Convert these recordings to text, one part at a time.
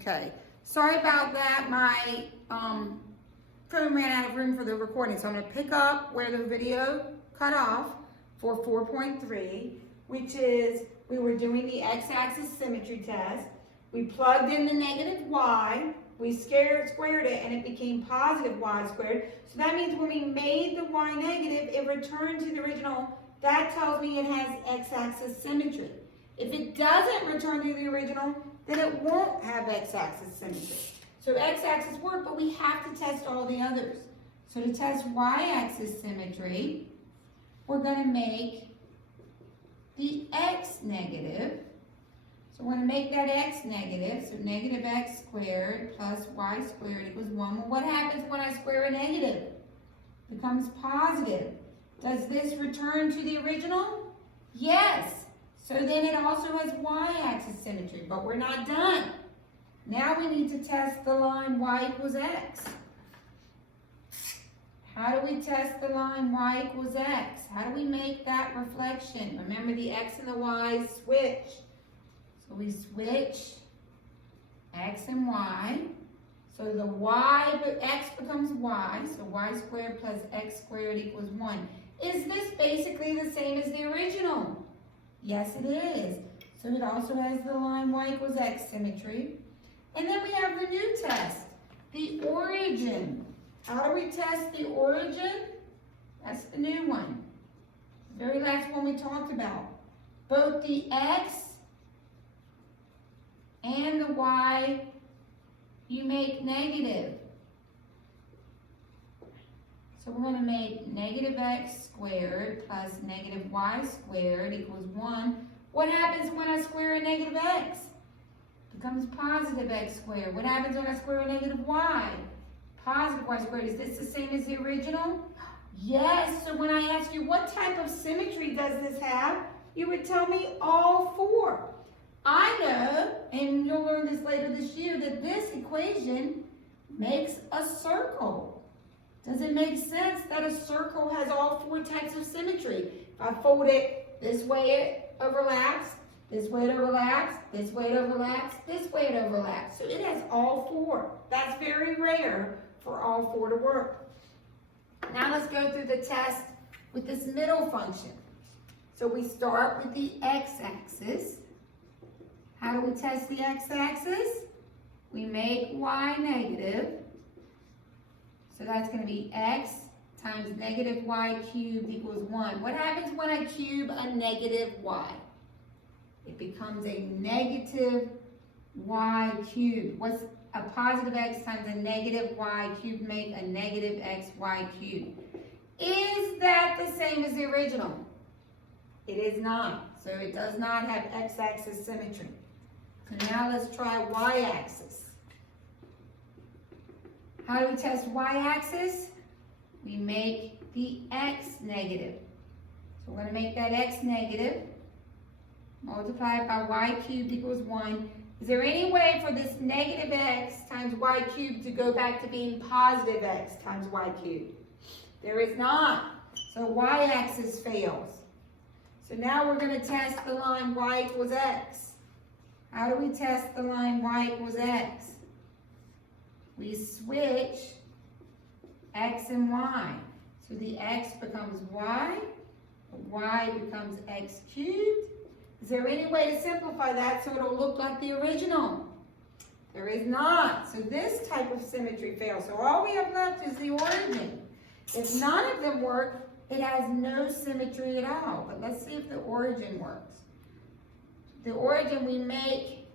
Okay, sorry about that. My phone ran out of room for the recording, so I'm going to pick up where the video cut off for 4.3, which is we were doing the x-axis symmetry test. We plugged in the negative y, we squared it, and it became positive y squared. So that means when we made the y negative, it returned to the original. That tells me it has x-axis symmetry. If it doesn't return to the original, then it won't have x-axis symmetry. So x-axis work, but we have to test all the others. So to test y-axis symmetry, we're going to make the x negative. So we're going to make that x negative. So negative x squared plus y squared equals 1. Well, what happens when I square a negative? It becomes positive. Does this return to the original? Yes. So then it also has y-axis symmetry, but we're not done. Now we need to test the line y equals x. How do we test the line y equals x? How do we make that reflection? Remember, the x and the y switch. So we switch x and y. So the x becomes y, so y squared plus x squared equals 1. Is this basically the same as the original? Yes, it is. So it also has the line y equals x symmetry. And then we have the new test, the origin. How do we test the origin? That's the new one. The very last one we talked about. Both the x and the y, you make negative. So we're going to make negative x squared plus negative y squared equals 1. What happens when I square a negative x? It becomes positive x squared. What happens when I square a negative y? Positive y squared. Is this the same as the original? Yes. So when I ask you what type of symmetry does this have, you would tell me all four. I know, and you'll learn this later this year, that this equation makes a circle. Does it make sense that a circle has all four types of symmetry? If I fold it this way, it overlaps, this way it overlaps, this way it overlaps, this way it overlaps. So it has all four. That's very rare for all four to work. Now let's go through the test with this middle function. So we start with the x-axis. How do we test the x-axis? We make y negative. So that's going to be x times negative y cubed equals 1. What happens when I cube a negative y? It becomes a negative y cubed. What's a positive x times a negative y cubed make a negative xy cubed? Is that the same as the original? It is not. So it does not have x-axis symmetry. So now let's try y-axis. How do we test y-axis? We make the x negative. So we're going to make that x negative. Multiply it by y cubed equals 1. Is there any way for this negative x times y cubed to go back to being positive x times y cubed? There is not. So y-axis fails. So now we're going to test the line y equals x. How do we test the line y equals x? We switch x and y. So the x becomes y, the y becomes x cubed. Is there any way to simplify that so it'll look like the original? There is not. So this type of symmetry fails. So all we have left is the origin. If none of them work, it has no symmetry at all. But let's see if the origin works. The origin, we make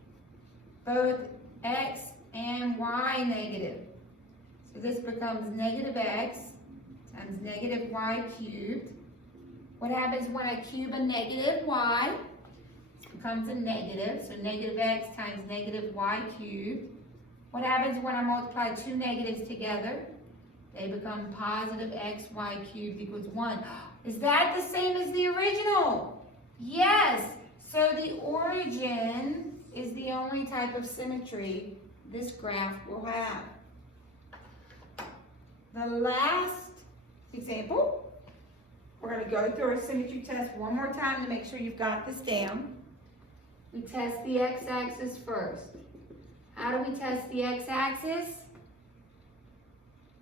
both x and y negative. So this becomes negative x times negative y cubed. What happens when I cube a negative y? It becomes a negative. So negative x times negative y cubed. What happens when I multiply two negatives together? They become positive xy cubed equals 1. Is that the same as the original? Yes. So the origin is the only type of symmetry this graph will have. The last example, we're going to go through our symmetry test one more time to make sure you've got this down. We test the x-axis first. How do we test the x-axis?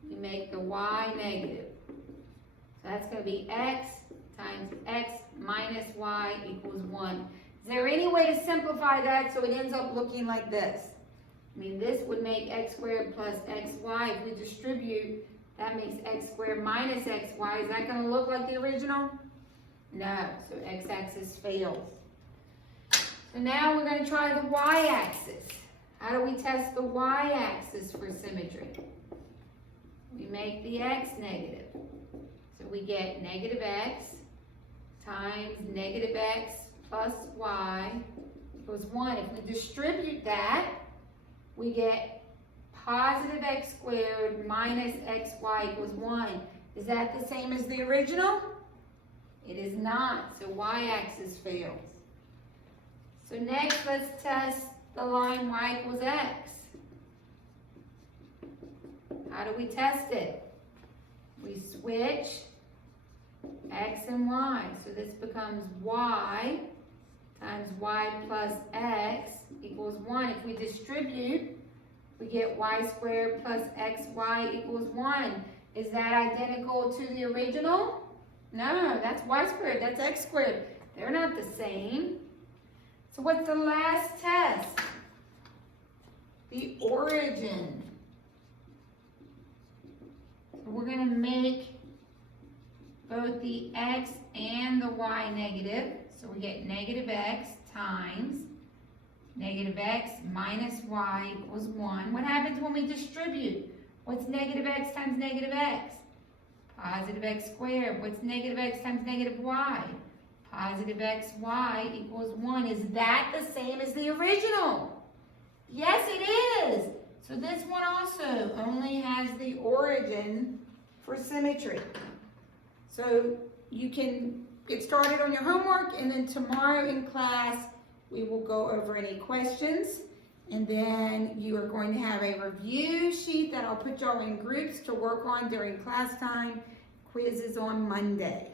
We make the y negative. So that's going to be x times x minus y equals 1. Is there any way to simplify that so it ends up looking like this? I mean, this would make x squared plus xy. If we distribute, that makes x squared minus xy. Is that going to look like the original? No, so x-axis fails. So now we're going to try the y-axis. How do we test the y-axis for symmetry? We make the x negative. So we get negative x times negative x plus y equals 1. If we distribute that, we get positive x squared minus xy equals 1. Is that the same as the original? It is not, so y-axis fails. So next, let's test the line y equals x. How do we test it? We switch x and y. So this becomes y times y plus x equals 1. If we distribute, we get y squared plus xy equals 1. Is that identical to the original? No, that's y squared, that's x squared. They're not the same. So what's the last test? The origin. So we're going to make both the x and the y negative. So we get negative x times negative x minus y equals 1. What happens when we distribute? What's negative x times negative x? Positive x squared. What's negative x times negative y? Positive xy equals 1. Is that the same as the original? Yes, it is. So this one also only has the origin for symmetry. So you can get started on your homework, and then tomorrow in class we will go over any questions, and then you are going to have a review sheet that I'll put y'all in groups to work on during class time. Quiz is on Monday.